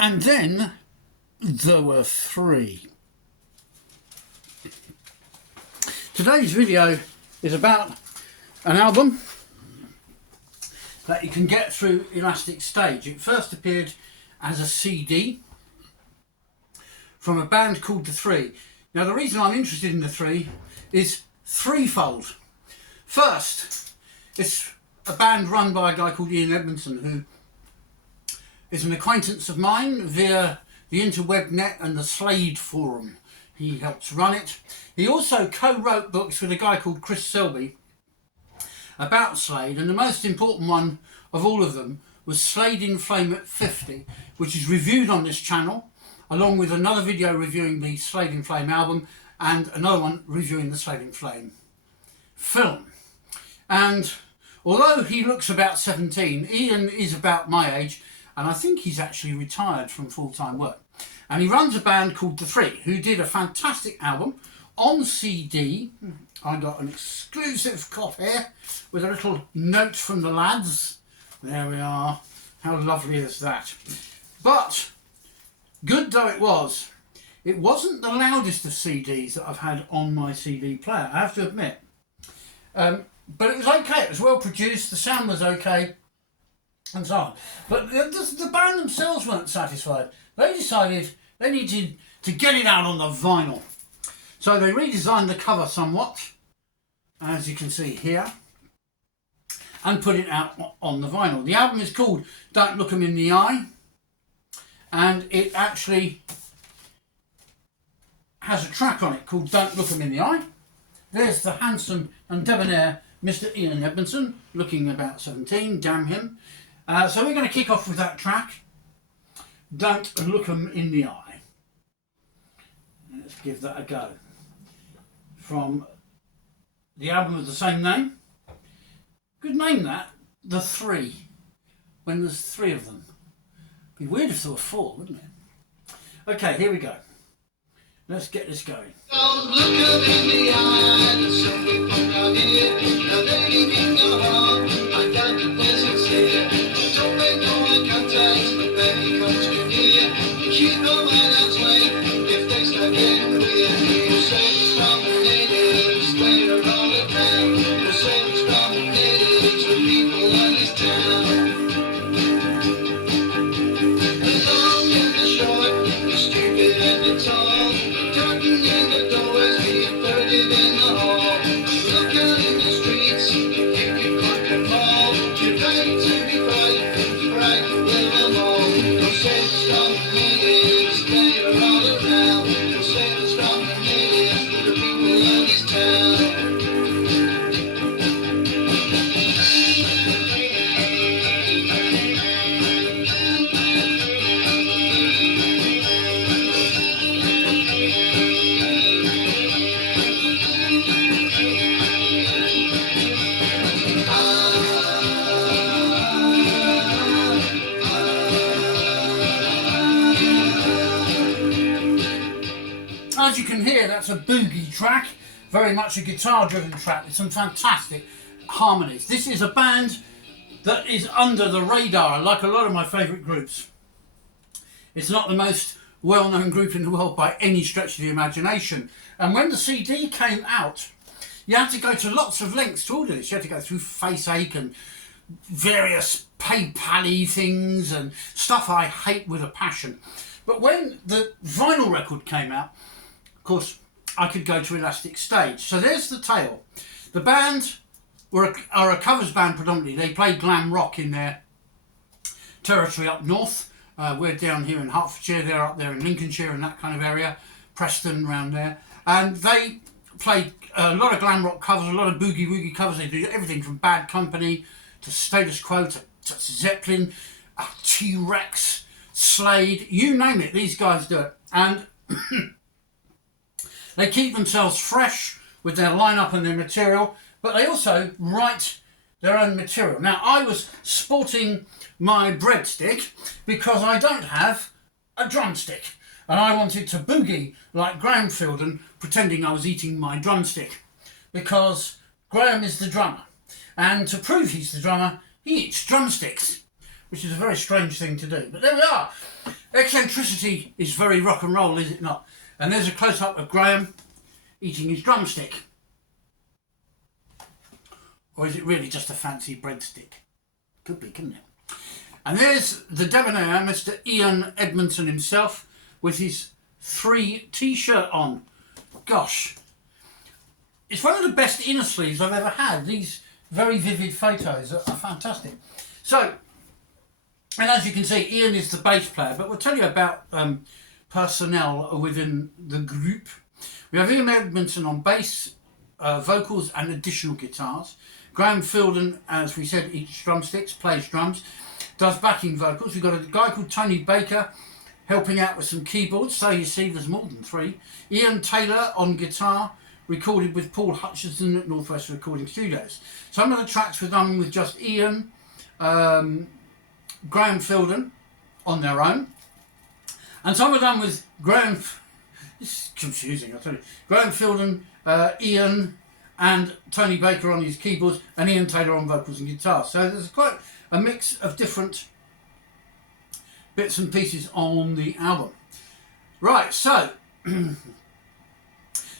And then there were three. Today's video is about an album that you can get through Elastic Stage. It first appeared as a CD from a band called TheThree. Now the reason I'm interested in TheThree is threefold. First, it's a band run by a guy called Ian Edmondson, who is an acquaintance of mine via the interweb net and the Slade forum. He helps run it. He also co-wrote books with a guy called Chris Selby about Slade, and the most important one of all of them was Slade in Flame at 50, which is reviewed on this channel, along with another video reviewing the Slade in Flame album and another one reviewing the Slade in Flame film. And although he looks about 17, Ian is about my age, and I think he's actually retired from full-time work. And he runs a band called TheThree, who did a fantastic album on CD. I got an exclusive copy here with a little note from the lads. There we are. How lovely is that? But good though it wasn't the loudest of CDs that I've had on my CD player, I have to admit. But it was okay. It was well produced. The sound was okay, and so on. But the band themselves weren't satisfied. They decided they needed to get it out on the vinyl. So they redesigned the cover somewhat, as you can see here, and put it out on the vinyl. The album is called Don't Look 'Em in the Eye, and it actually has a track on it called Don't Look 'Em in the Eye. There's the handsome and debonair Mr. Ian Edmondson, looking about 17, damn him. So we're going to kick off with that track, Don't Look 'Em in the Eye. Let's give that a go. From the album of the same name. Good name that, TheThree, when there's three of them. Be weird if there were four, wouldn't it? Okay, here we go. Let's get this going. Don't look 'em in the eye, there's some people out here, now they mean no harm, I doubt that they're sincere. Don't make no eye contact, but they come too near. You keep no man out way, if they start getting clear. You'll say it's from the natives, later on the town. You'll say it's from the natives, the people of this town. The long and the short, the stupid and the tall, talking in the doorways, being flirted in the hall. Look out in the streets, you can clock them all. You're right to be right, you're right to live them all. Don't say it's from the natives, they are all around. Don't say it's from the natives, the people of this town. As you can hear, that's a boogie track, very much a guitar-driven track with some fantastic harmonies. This is a band that is under the radar, like a lot of my favourite groups. It's not the most well-known group in the world by any stretch of the imagination. And when the CD came out, you had to go to lots of lengths to order this. You had to go through Faceache and various PayPal-y things and stuff I hate with a passion. But when the vinyl record came out, of course, I could go to Elastic Stage. So there's the tale. The band are a covers band predominantly. They play glam rock in their territory up north. We're down here in Hertfordshire. They're up there in Lincolnshire and that kind of area. Preston, around there. And they play a lot of glam rock covers, a lot of boogie-woogie covers. They do everything from Bad Company to Status Quo to Zeppelin, T-Rex, Slade, you name it, these guys do it. And they keep themselves fresh with their lineup and their material, but they also write their own material. Now, I was sporting my breadstick because I don't have a drumstick, and I wanted to boogie like Graham Fielden, pretending I was eating my drumstick, because Graham is the drummer, and to prove he's the drummer, he eats drumsticks. which is a very strange thing to do. But there we are. Eccentricity is very rock and roll, is it not? And there's a close-up of Graham eating his drumstick. Or is it really just a fancy breadstick? Could be, couldn't it? And there's the debonair, Mr. Ian Edmondson himself, with his THREE t-shirt on. Gosh. It's one of the best inner sleeves I've ever had. These very vivid photos are fantastic. So, and as you can see, Ian is the bass player, but we'll tell you about personnel within the group. We have Ian Edmondson on bass, vocals and additional guitars. Graham Fielden, as we said, eats drumsticks, plays drums, does backing vocals. We've got a guy called Tony Baker helping out with some keyboards, so you see there's more than three. Ian Taylor on guitar, recorded with Paul Hutchinson at Northwest Recording Studios. Some of the tracks were done with just Ian, Graham Fielden on their own, and some were done with Graham. This is confusing, I tell you. Graham Fielden, Ian, and Tony Baker on his keyboards, and Ian Taylor on vocals and guitar. So there's quite a mix of different bits and pieces on the album. Right, so the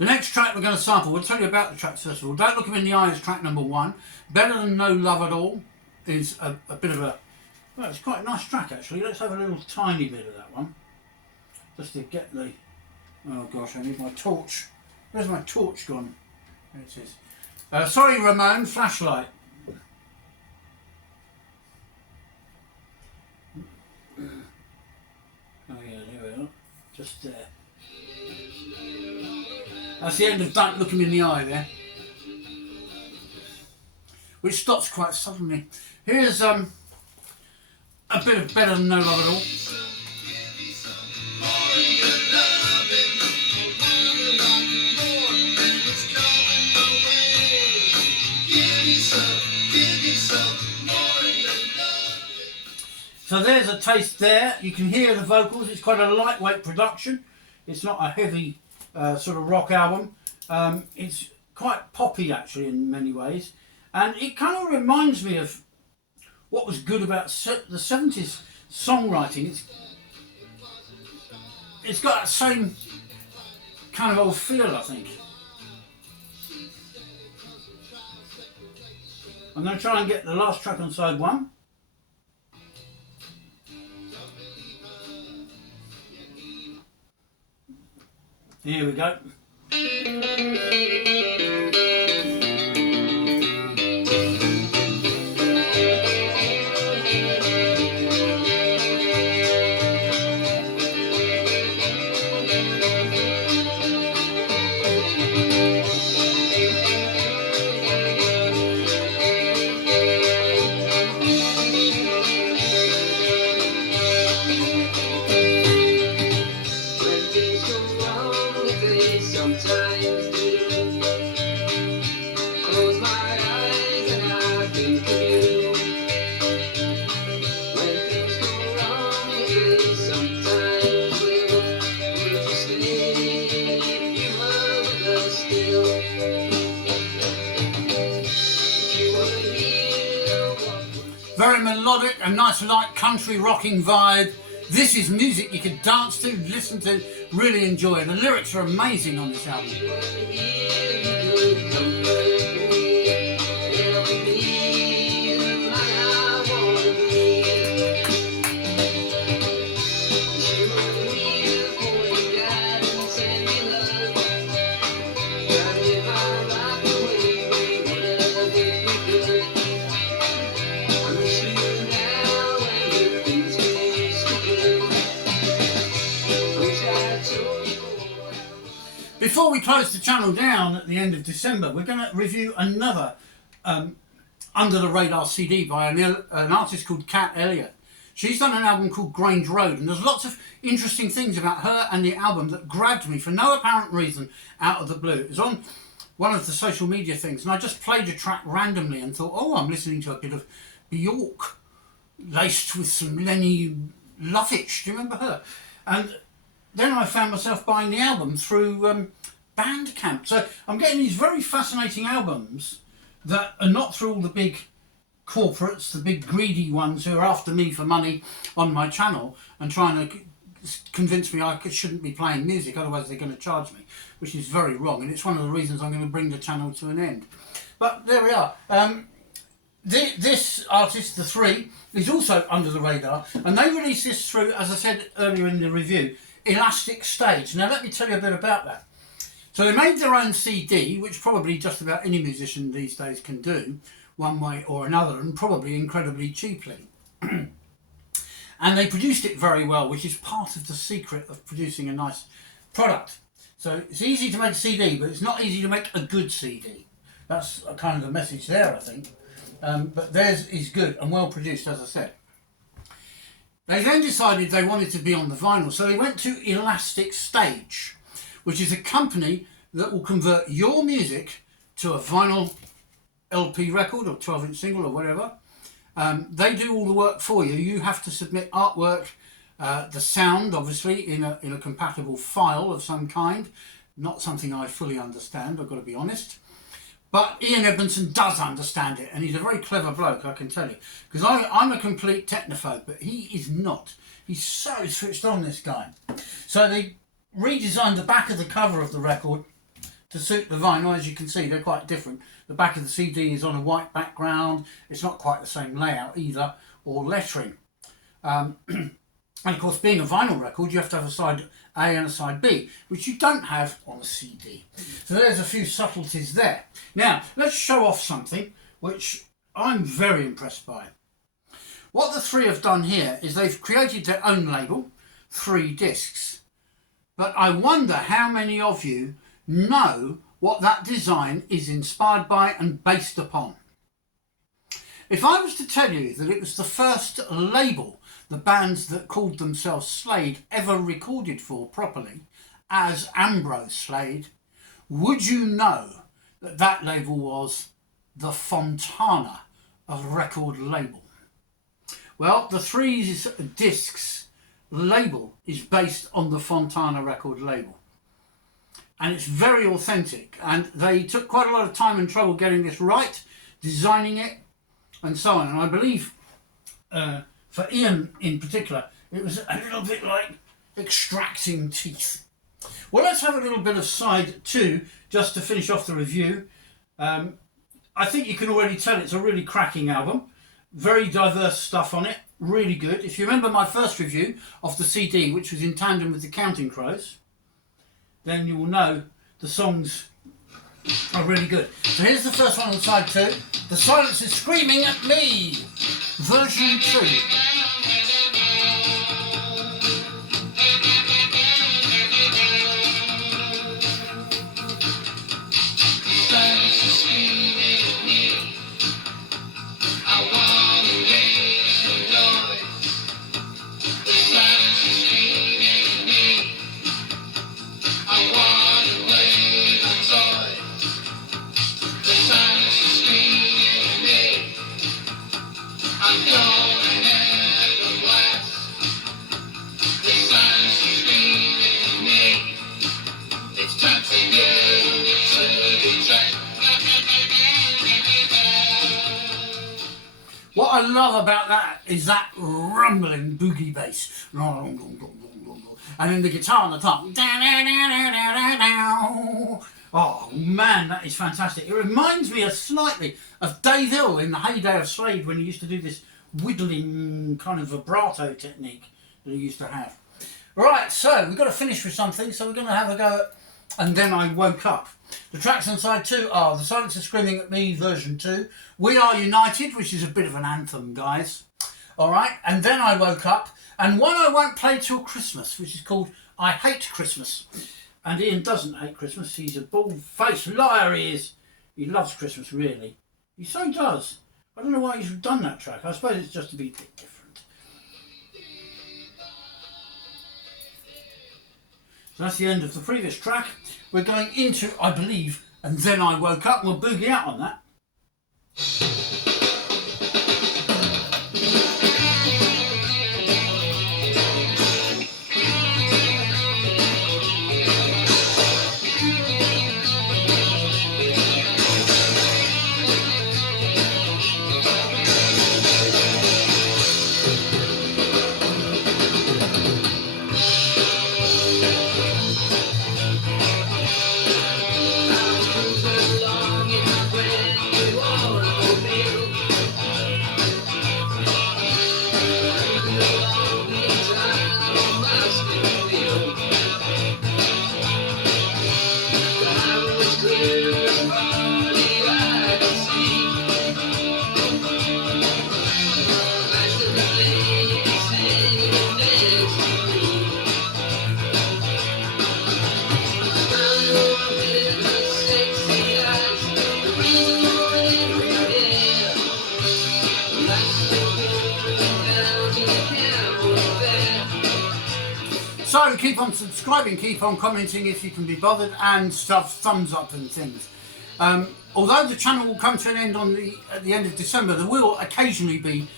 next track we're going to sample, we'll tell you about the tracks first of all. Don't Look Him in the Eye is track number 1. Better Than No Love at All is a bit of a, well, it's quite a nice track actually. Let's have a little tiny bit of that one, just to get the, oh gosh, I need my torch. Where's my torch gone? There it is. Sorry Ramon, Flashlight. Oh yeah, there we are. Just there. That's the end of Don't Look Him in the Eye there, which stops quite suddenly. Here's a bit of Better Than No Love at All. So there's a taste there. You can hear the vocals. It's quite a lightweight production. It's not a heavy sort of rock album. It's quite poppy actually in many ways, and it kind of reminds me of what was good about the 70s songwriting. It's got that same kind of old feel, I think. I'm going to try and get the last track on side 1. Here we go. Very melodic and nice light country rocking vibe. This is music you can dance to, listen to, really enjoy. And the lyrics are amazing on this album. Before we close the channel down at the end of December, we're going to review another Under the Radar CD by an artist called Kat Elliott. She's done an album called Grange Road, and there's lots of interesting things about her and the album that grabbed me for no apparent reason out of the blue. It was on one of the social media things, and I just played a track randomly and thought, oh, I'm listening to a bit of Bjork laced with some Lenny Lovitch. Do you remember her? And then I found myself buying the album through Bandcamp. So I'm getting these very fascinating albums that are not through all the big corporates, the big greedy ones who are after me for money on my channel and trying to convince me I shouldn't be playing music, otherwise they're going to charge me, which is very wrong, and it's one of the reasons I'm going to bring the channel to an end. But there we are. This artist, TheThree, is also under the radar, and they released this through, as I said earlier in the review, Elastic Stage. Now let me tell you a bit about that. So they made their own CD, which probably just about any musician these days can do, one way or another, and probably incredibly cheaply. And they produced it very well, which is part of the secret of producing a nice product. So it's easy to make a CD, but it's not easy to make a good CD. That's kind of the message there, I think. But theirs is good and well produced, as I said. They then decided they wanted to be on the vinyl, so they went to Elastic Stage, which is a company that will convert your music to a vinyl LP record or 12-inch single or whatever. They do all the work for you. You have to submit artwork, the sound obviously in a compatible file of some kind. Not something I fully understand, I've got to be honest. But Ian Edmondson does understand it, and he's a very clever bloke, I can tell you. Because I'm a complete technophobe, but he is not. He's so switched on, this guy. So they redesigned the back of the cover of the record to suit the vinyl. As you can see, they're quite different. The back of the CD is on a white background. It's not quite the same layout either, or lettering. And of course, being a vinyl record, you have to have a side A and a side B, which you don't have on a CD. So there's a few subtleties there. Now, let's show off something which I'm very impressed by. What TheThree have done here is they've created their own label, 3 Discs. But I wonder how many of you know what that design is inspired by and based upon. If I was to tell you that it was the first label the bands that called themselves Slade ever recorded for properly as Ambrose Slade, would you know that that label was the Fontana of record label? Well, TheThree's Discs label is based on the Fontana record label, and it's very authentic, and they took quite a lot of time and trouble getting this right, designing it and so on. And I believe for Ian in particular, it was a little bit like extracting teeth. Well, let's have a little bit of side 2 just to finish off the review. I think you can already tell it's a really cracking album. Very diverse stuff on it, really good. If you remember my first review of the CD, which was in tandem with the Counting Crows, then you will know the songs are really good. So here's the first one on side 2. The Silence is Screaming at Me, version 2. What I love about that is that rumbling boogie bass. And then the guitar on the top. Oh man, that is fantastic. It reminds me slightly of Dave Hill in the heyday of Slade, when he used to do this whittling kind of vibrato technique that he used to have. Right, so we've got to finish with something, so we're going to have a go at And Then I Woke Up. The tracks on side 2 are The Silence is Screaming at Me, version 2. We Are United, which is a bit of an anthem, guys. Alright, And Then I Woke Up. And one I won't play till Christmas, which is called I Hate Christmas. And Ian doesn't hate Christmas. He's a bald-faced liar, he is. He loves Christmas, really. He so does. I don't know why he's done that track. I suppose it's just to be a bit different. So that's the end of the previous track. We're going into, I believe, And Then I Woke Up. We'll boogie out on that. So keep on subscribing, keep on commenting if you can be bothered, and stuff, thumbs up and things. Although the channel will come to an end at the end of December, there will occasionally be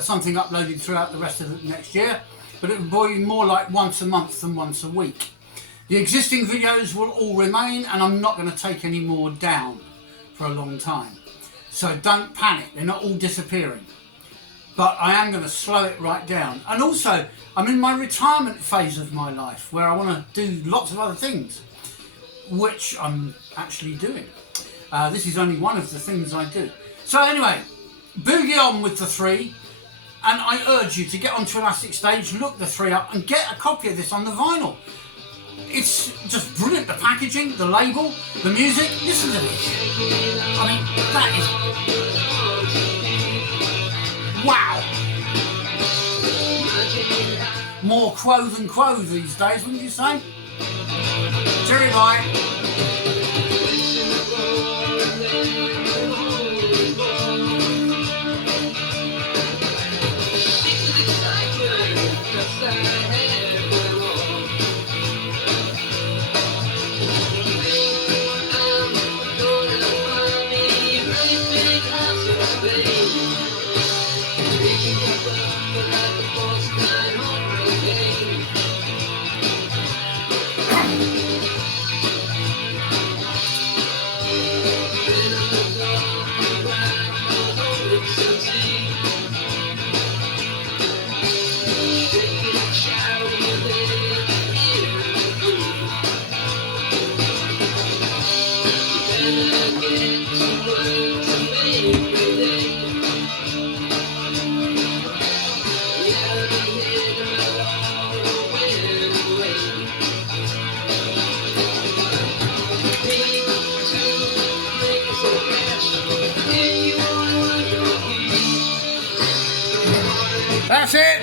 something uploaded throughout the rest of the next year, but it will be more like once a month than once a week. The existing videos will all remain, and I'm not going to take any more down for a long time. So don't panic, they're not all disappearing. But I am going to slow it right down. And also, I'm in my retirement phase of my life where I want to do lots of other things, which I'm actually doing. This is only one of the things I do. So anyway, boogie on with the three, and I urge you to get onto Elastic Stage, look the three up, and get a copy of this on the vinyl. It's just brilliant, the packaging, the label, the music. Listen to this. I mean, that is... wow! More quo than quo these days, wouldn't you say? Cherry bye. That's it.